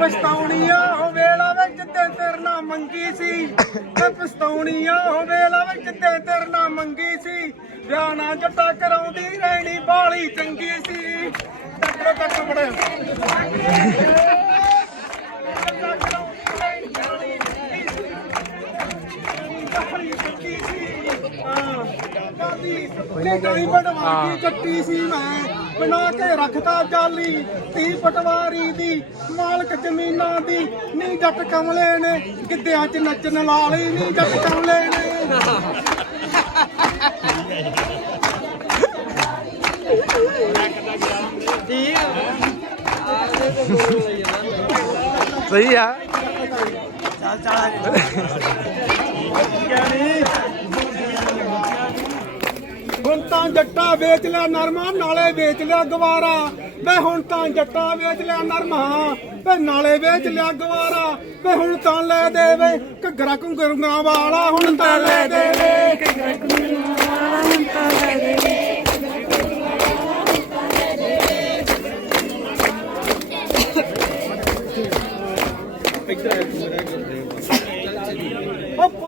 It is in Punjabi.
ਪਛਤਾਉਣੀਆਂ ਹੋ ਵੇਲਾ ਵਿੱਚ ਜਿੱਤੇ ਤੇਰੇ ਨਾਲ ਮੰਗੀ ਸੀ। ਤੇ ਪਛਤਾਉਣੀਆਂ ਹੋ ਵੇਲਾ ਵਿੱਚ ਜਿੱਤੇ ਤੇਰੇ ਨਾਲ ਮੰਗੀ ਸੀ। ਵਿਆਹ ਨਾ ਜੱਟਾ ਕਰਾਉਂਦੀ ਰਹਿਣੀ ਬਾਲੀ ਚੰਗੀ ਸੀ। ਟੱਕਰ ਟੱਕਰ ਬੜੇ ਕੱਟੀ ਸੀ ਮੈਂ। ਬਣਾ ਕੇ ਰੱਖਦਾ ਜਾਲੀ ਤੀ ਪਟਵਾਰੀ ਦੀ ਮਾਲਕ ਜ਼ਮੀਨਾਂ ਦੀ ਨੀ ਜੱਟ ਕਮਲੇ ਨੇ ਗਿੱਧਿਆਂ 'ਚ ਨੱਚਣ ਲਾਲੀ ਨੀ ਜੱਟ ਕਮਲੇ ਨੇ। ਸਹੀ ਆ। ਹੁਣ ਤਾਂ ਜੱਟਾ ਵੇਚ ਲਿਆ ਨਰਮਾ, ਨਾਲੇ ਵੇਚ ਲਿਆ ਗਵਾਰਾ। ਵੇ ਹੁਣ ਤਾਂ ਜੱਟਾ ਵੇਚ ਲਿਆ ਨਰਮਾ, ਵੇ ਨਾਲੇ ਵੇਚ ਲਿਆ ਗਵਾਰਾ। ਵੇ ਹੁਣ ਤਾਂ ਲੈ ਦੇਵੇ ਘੱਗਰਾ ਘੁੰਗਰੂਆਂ ਵਾਲਾ, ਹੁਣ ਤਾਂ ਲੈ ਦੇਵੇ।